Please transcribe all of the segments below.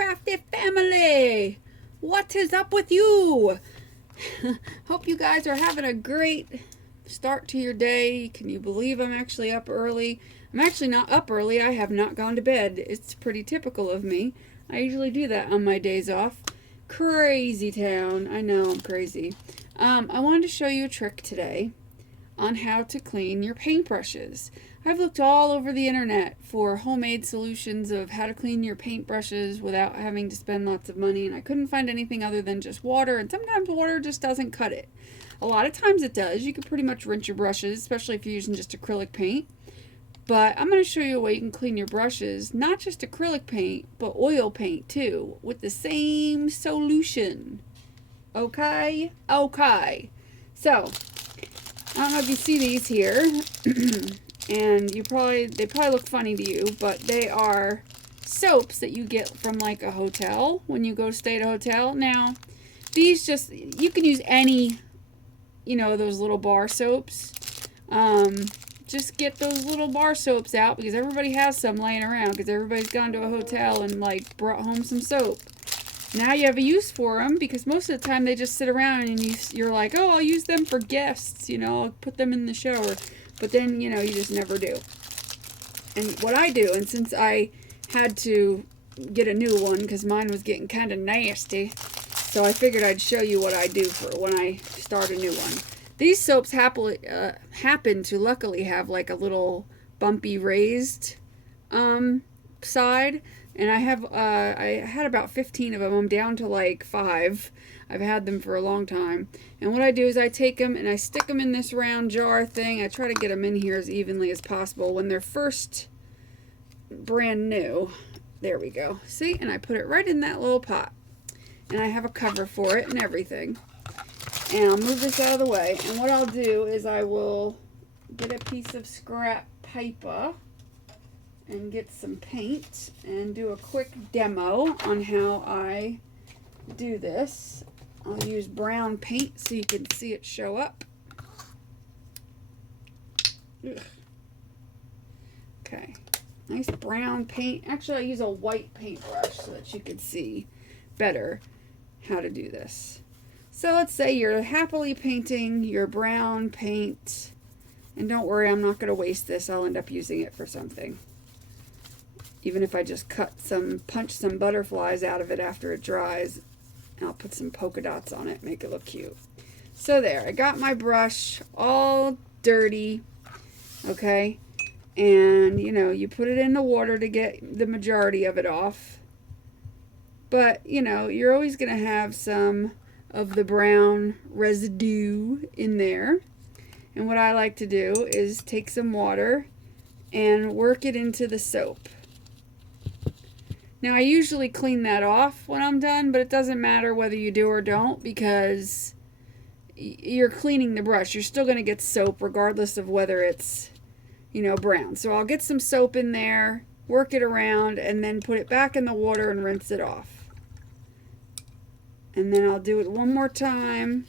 crafty family. What is up with you? Hope you guys are having a great start to your day. Can you believe I'm actually up early? I'm actually not up early. I have not gone to bed. It's pretty typical of me. I usually do that on my days off. Crazy town. I know, I'm crazy. I wanted to show you a trick today on how to clean your paintbrushes. I've looked all over the internet for homemade solutions of how to clean your paintbrushes without having to spend lots of money, and I couldn't find anything other than just water, and sometimes water just doesn't cut it. A lot of times it does. You can pretty much rinse your brushes, especially if you're using just acrylic paint. But I'm going to show you a way you can clean your brushes, not just acrylic paint, but oil paint too, with the same solution. Okay? Okay. So, I don't know if you see these here, and they probably look funny to you, but they are soaps that you get from like a hotel when you go stay at a hotel. Now, these you can use any, those little bar soaps. Just get those little bar soaps out because everybody has some laying around because everybody's gone to a hotel and like brought home some soap. Now you have a use for them because most of the time they just sit around and you're like, oh, I'll use them for guests, I'll put them in the shower. But then, you just never do. And what I do, and since I had to get a new one because mine was getting kind of nasty, so I figured I'd show you what I do for when I start a new one. These soaps happen to luckily have like a little bumpy raised side. And I had about 15 of them. I'm down to like 5. I've had them for a long time. And what I do is I take them and I stick them in this round jar thing. I try to get them in here as evenly as possible when they're first brand new. There we go. See? And I put it right in that little pot. And I have a cover for it and everything. And I'll move this out of the way. And what I'll do is I will get a piece of scrap paper and get some paint and do a quick demo on how I do this. I'll use brown paint so you can see it show up. Ugh. Okay, nice brown paint. Actually, I use a white paintbrush so that you can see better how to do this. So let's say you're happily painting your brown paint, and don't worry, I'm not going to waste this. I'll end up using it for something. Even if I just punch some butterflies out of it after it dries, and I'll put some polka dots on it, make it look cute. So there, I got my brush all dirty, okay? And, you put it in the water to get the majority of it off. But, you're always going to have some of the brown residue in there. And what I like to do is take some water and work it into the soap. Now I usually clean that off when I'm done, but it doesn't matter whether you do or don't because you're cleaning the brush. You're still going to get soap regardless of whether it's, brown. So I'll get some soap in there, work it around, and then put it back in the water and rinse it off. And then I'll do it one more time.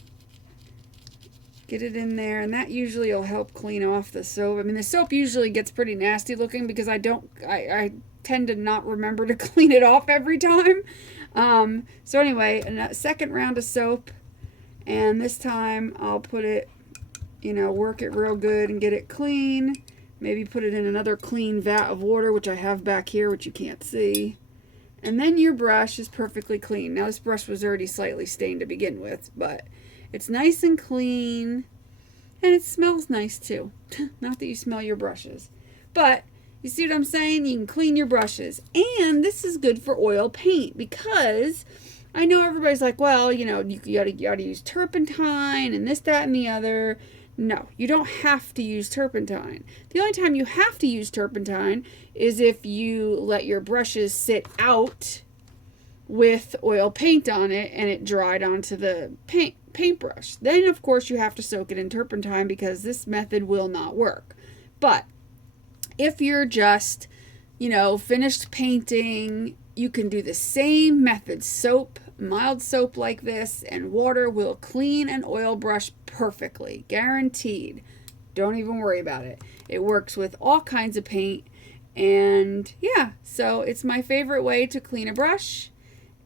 Get it in there, and that usually will help clean off the soap. I mean, the soap usually gets pretty nasty looking because I tend to not remember to clean it off every time. So anyway, a second round of soap, and this time I'll put it, work it real good and get it clean. Maybe put it in another clean vat of water, which I have back here, which you can't see. And then your brush is perfectly clean. Now this brush was already slightly stained to begin with, but it's nice and clean, and it smells nice too. Not that you smell your brushes, but you see what I'm saying? You can clean your brushes. And this is good for oil paint because I know everybody's like, well, you gotta use turpentine and this, that, and the other. No, you don't have to use turpentine. The only time you have to use turpentine is if you let your brushes sit out with oil paint on it and it dried onto the paintbrush. Then, of course, you have to soak it in turpentine because this method will not work. But if you're just, finished painting, you can do the same method. Soap, mild soap like this, and water will clean an oil brush perfectly. Guaranteed. Don't even worry about it. It works with all kinds of paint. And yeah, so it's my favorite way to clean a brush.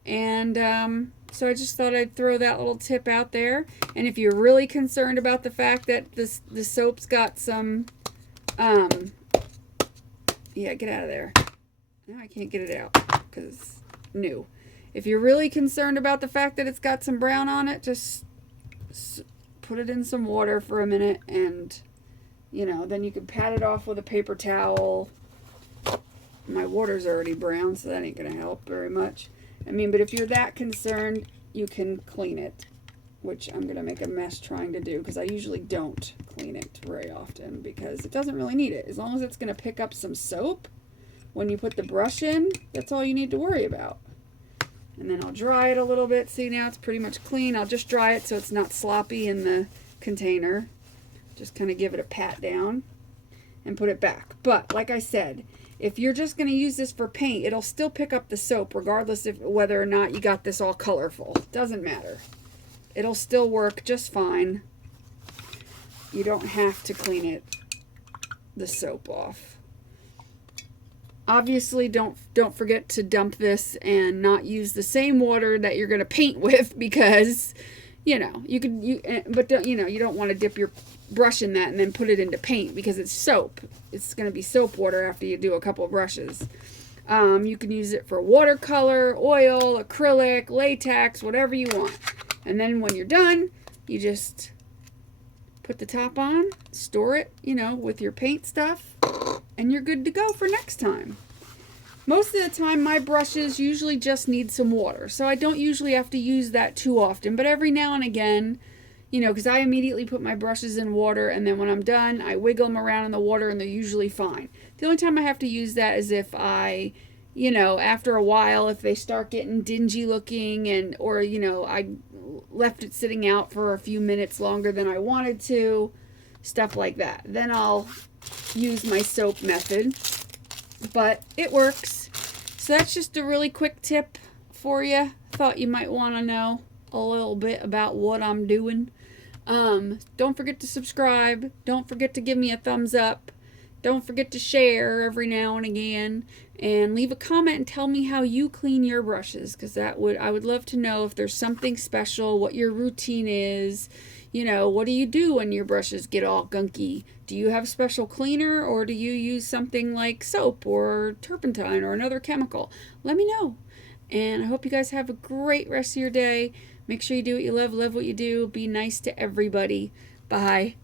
And so I just thought I'd throw that little tip out there. And if you're really concerned about the fact that the soap's got some, yeah, get out of there. Now I can't get it out because it's new. If you're really concerned about the fact that it's got some brown on it, just put it in some water for a minute, and then you can pat it off with a paper towel. My water's already brown, so that ain't gonna help very much. I mean, but if you're that concerned, you can clean it, which I'm gonna make a mess trying to do because I usually don't clean it very often because it doesn't really need it. As long as it's gonna pick up some soap when you put the brush in, that's all you need to worry about. And then I'll dry it a little bit. See, now it's pretty much clean. I'll just dry it so it's not sloppy in the container. Just kind of give it a pat down and put it back. But like I said, if you're just going to use this for paint, it'll still pick up the soap regardless of whether or not you got this all colorful. Doesn't matter. It'll still work just fine. You don't have to clean the soap off. Obviously, don't forget to dump this and not use the same water that you're going to paint with because, you don't want to dip your brush in that and then put it into paint because it's soap. It's going to be soap water after you do a couple of brushes. You can use it for watercolor, oil, acrylic, latex, whatever you want. And then when you're done, you just put the top on, store it, with your paint stuff, and you're good to go for next time. Most of the time, my brushes usually just need some water, so I don't usually have to use that too often, but every now and again, because I immediately put my brushes in water, and then when I'm done, I wiggle them around in the water, and they're usually fine. The only time I have to use that is if I, after a while, if they start getting dingy looking, or I left it sitting out for a few minutes longer than I wanted to, stuff like that. Then I'll use my soap method, but it works. So that's just a really quick tip for you. Thought you might want to know a little bit about what I'm doing. Don't forget to subscribe. Don't forget to give me a thumbs up. Don't forget to share every now and again, and leave a comment and tell me how you clean your brushes, because I would love to know if there's something special, what your routine is. What do you do when your brushes get all gunky? Do you have special cleaner, or do you use something like soap or turpentine or another chemical? Let me know. And I hope you guys have a great rest of your day. Make sure you do what you love what you do. Be nice to everybody. Bye.